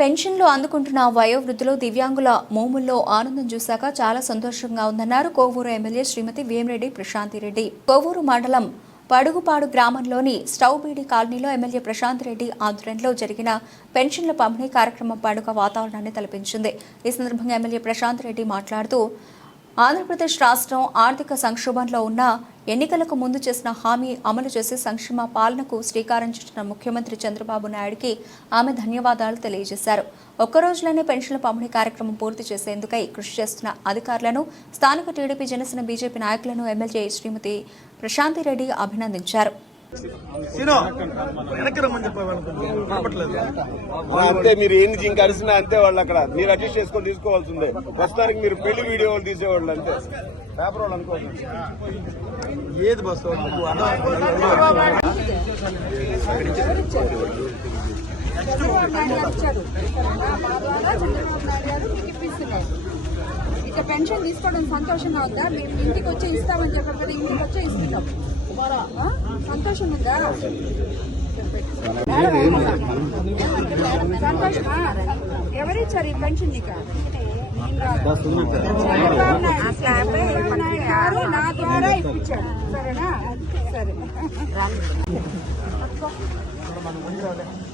పెన్షన్లు అందుకుంటున్న వయోవృద్ధులు దివ్యాంగుల మోముల్లో ఆనందం చూశాక చాలా సంతోషంగా ఉందన్నారు కోవూరు ఎమ్మెల్యే శ్రీమతి వేమిరెడ్డి ప్రశాంతిరెడ్డి. కోవూరు మండలం పడుగుపాడు గ్రామంలోని స్టౌబీడి కాలనీలో ఎమ్మెల్యే ప్రశాంతిరెడ్డి ఆధ్వర్యంలో జరిగిన పెన్షన్ల పంపిణీ కార్యక్రమం పండుగ వాతావరణాన్ని తలపించింది. ఈ సందర్భంగా ఎమ్మెల్యే ప్రశాంతిరెడ్డి మాట్లాడుతూ ఆంధ్రప్రదేశ్ రాష్ట్రం ఆర్థిక సంక్షోభంలో ఉన్న ఎన్నికలకు ముందు చేసిన హామీ అమలు చేసి సంక్షేమ పాలనకు శ్రీకారం చుట్టిన ముఖ్యమంత్రి చంద్రబాబు నాయుడుకి ఆమె ధన్యవాదాలు తెలియజేశారు. ఒక్కరోజులోనే పెన్షన్ల పంపిణీ కార్యక్రమం పూర్తి చేసేందుకై కృషి చేస్తున్న అధికారులను, స్థానిక టీడీపీ, జనసేన, బీజేపీ నాయకులను ఎమ్మెల్యే శ్రీమతి ప్రశాంతిరెడ్డి అభినందించారు. అంతే, మీరు ఏం జింక అరిసినా అంతే వాళ్ళు అక్కడ మీరు అడ్జస్ట్ చేసుకొని తీసుకోవాల్సిందే. ప్రస్తుతానికి మీరు పెళ్లి వీడియోలు తీసేవాళ్ళు అంతే, పేపర్ వాళ్ళు అనుకోవచ్చు. ఏది బస్సు ఇక పెన్షన్ తీసుకోవడం సంతోషంగా ఉందా? మేము ఇంటికి వచ్చి ఇస్తామని చెప్పకపోతే ఇంటికి వచ్చే ఇస్తున్నాం. సంతోషం ఉందా? సంతోషమా? ఎవరిచ్చారు ఈ పెన్షన్? నీకు నా ద్వారా ఇప్పించాడు. సరేనా? సరే.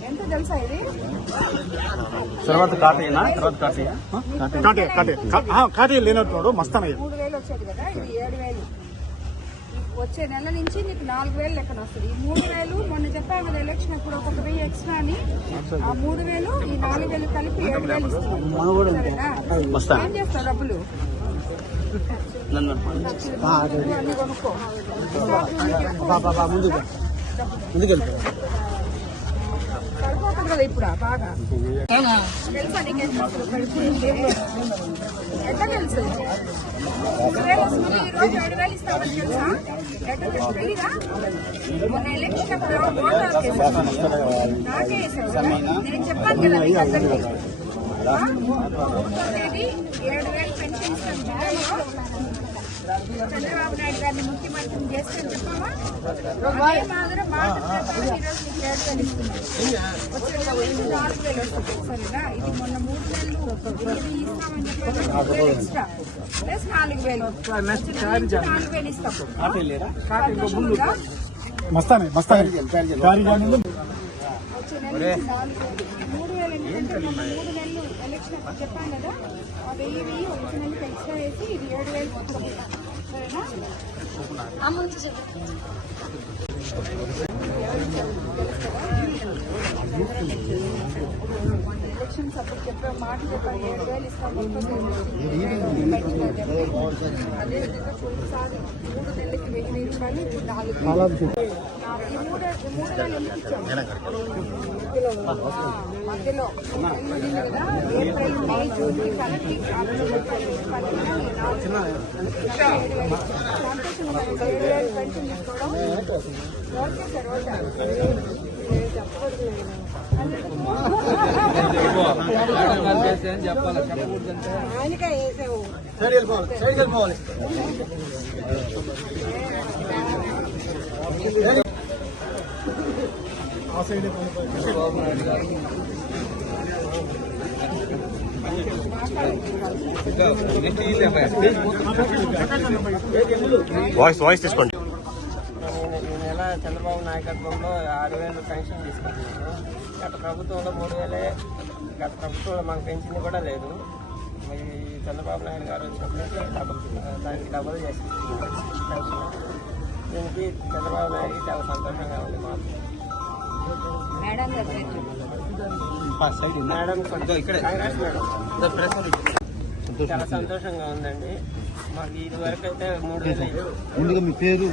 ఎంత తెలుసా ఇది? లేనట్టు మస్తానయ్య 3,000 వచ్చేది కదా, ఇది 7,000. వచ్చే నెల నుంచి నీకు 4,000 లెక్కన వస్తుంది. ఈ 3,000 మొన్న చెప్పాను కదా ఎలక్షన్ అప్పుడు 1,000 ఎక్స్ట్రా అని, ఆ 3,000 ఈ 4,000 కలిపి 7,000 ఇస్తున్నాను. సరేనా? ఏం చేస్తావు డబ్బులు? అన్ని కొనుక్కో. సరిపోతుంది కదా ఇప్పుడు బాగా. తెలుసా నీకు ఎట్లా తెలుసు? 3,000 వస్తుంది, ఈరోజు 7,000 ఇస్తామని తెలుసా? ఎట్లా తెలుసు తెలీదా? మొన్న ఎలక్షన్ అప్పుడు నాకే వేసాడు. నేను చెప్పాను కదా నీకు అందరికీ. 7,000 పెన్షన్ ఇస్తాను. చంద్రబాబు నాయుడు గారిని ముఖ్యమంత్రిని చేస్తే చెప్పామా? అదే మాదిరి మాట ప్రకారం ఈరోజు నీకు 7,000 ఇస్తున్నాను. వచ్చే నెల నుంచి 4,000 వస్తుంది. సరేనా? ఇది మొన్న 3,000 ఇది ఇస్తామని చెప్పాము. 3,000 ఎక్స్ట్రా ప్లస్ 4,000. 4,000 ఇస్తాం. సంతోషంగా మస్తానే వచ్చే నెల నుంచి 4,000. 3,000 ఎందుకంటే మొన్న 3 నెలలు ఎలక్షన్ అప్పుడు చెప్పాను కదా, ఆ 1,000 వచ్చే నెలకి ఎక్స్ట్రా వేసి ఇది 7,000 వస్తుంది. సరేనా? ఎలక్షన్స్ అప్పుడు చెప్పే మాట చెప్పాను, 7,000 ఇస్తాము. అదేవిధంగా కొన్నిసార్లు 3 నెలలకి 1,000 రూపాయలు, ఇప్పుడు 4,000. ఈ 3 నెలలు ఎందుకు ఇచ్చాము? మధ్యలో నెలలు కదా, ఏప్రిల్, మే, జూన్ కలిపి 4,000 రూపాయలు సంతోషం. 7,000 పెన్షన్ తీసుకోవడం ఓకే సార్, ఓకే చెప్పకూడదు. ఆయనకే వేసావు. వాయిస్ తీసుకోండి. ఈ నెల చంద్రబాబు నాయకత్వంలో 6,000 పెన్షన్ తీసుకుంటున్నాను. గత ప్రభుత్వంలో 3,000, గత ప్రభుత్వంలో మాకు పెన్షన్ కూడా లేదు. మరి చంద్రబాబు నాయుడు గారు వచ్చినప్పుడు దానికి డబుల్ చేసి పెన్షన్. దీనికి చంద్రబాబు నాయుడు చాలా సంతోషంగా ఉంది. మేడం చాలా సంతోషంగా ఉందండి. మాకు ఇది వరకు అయితే 3,000. మీ పేరు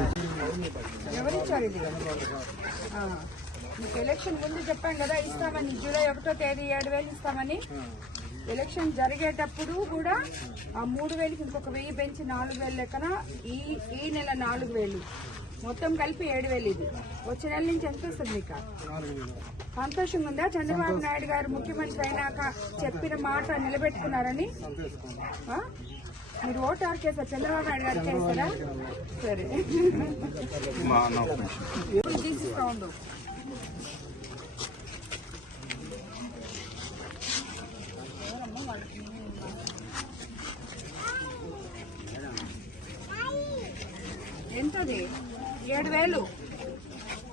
ఎవరిచ్చారు ఇది? మీకు ఎలక్షన్ ముందు చెప్పాం కదా ఇస్తామని, జూలై 1వ తేదీ 7,000 ఇస్తామని. ఎలక్షన్ జరిగేటప్పుడు కూడా ఆ 3,000కి ఇంకొక 1,000 పెంచి 4,000 లెక్కన ఈ నెల 4,000 మొత్తం కలిపి 7,000. ఇది వచ్చే నెల నుంచి ఎంత వస్తుంది మీకు? సంతోషంగా ఉందా? చంద్రబాబు నాయుడు గారు ముఖ్యమంత్రి అయినాక చెప్పిన మాట నిలబెట్టుకున్నారని. మీరు ఓటు ఆర్కేసారు, చంద్రబాబు నాయుడు గారు చేస్తారా? సరే తీసిస్తా ఉండు. ఎంతది 7,000.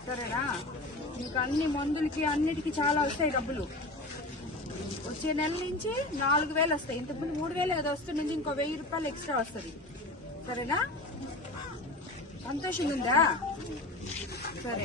సరేనా? మీకు అన్ని మందులకి అన్నిటికీ చాలా వస్తాయి డబ్బులు. వచ్చే నెల నుంచి 4,000 వస్తాయి. ఇంతకుముందు 3,000 ఏదో వస్తుంది, ఇంకో 1,000 రూపాయలు ఎక్స్ట్రా వస్తుంది. సరేనా? సంతోషంగా ఉందా? సరే.